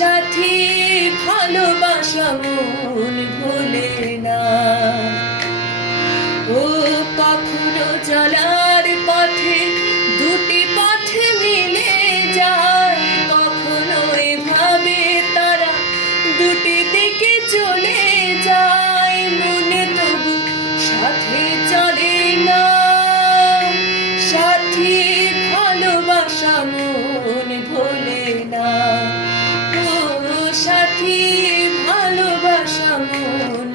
সাথী ভালোবাসা মন ভোলে না। ও কখনো চলার পথে দুটি পথে মিলে যায়, কখনো এভাবে তারা দুটি দিকে চলে যায়, মনে তবু সাথে চলে না। সাথী ভালোবাসা মন ভোলে না। ও সাথী ভালোবাসা মন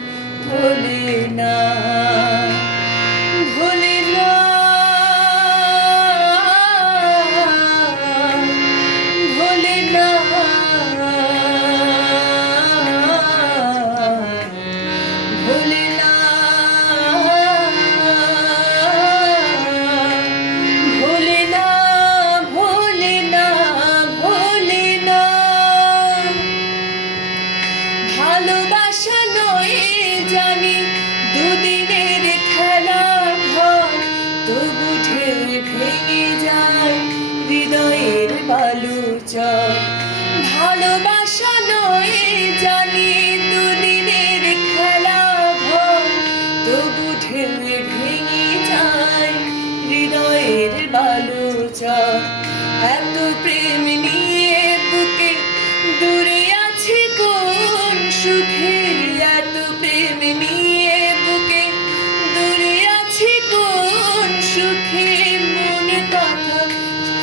ভোলে না, ভোলে না, ভোলে না, ভোলে না, ভোলে না, ভোলে না, ভোলে না। ভালোবাসা নয় জানি দুদিনের খেলা ঘর, তবু ঢেউ ভেঙে যায় হৃদয়ের বালুচর। ভালোবাসা নয় জানি দুদিনের খেলা ঘর, তবু ঢেউ ভেঙে যায় হৃদয়ের বালুচর। এত প্রেম নিয়ে বুকে দূরে আছি কোন সুখে, এত প্রেম নিয়ে বুকে দূরে আছি কোন সুখে, মনে কথা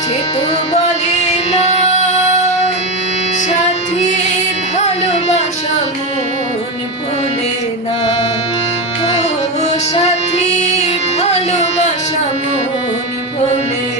সে তো বলে না। সাথী ভালোবাসা মন ভোলে না। ও সাথী ভালোবাসা মন ভোলে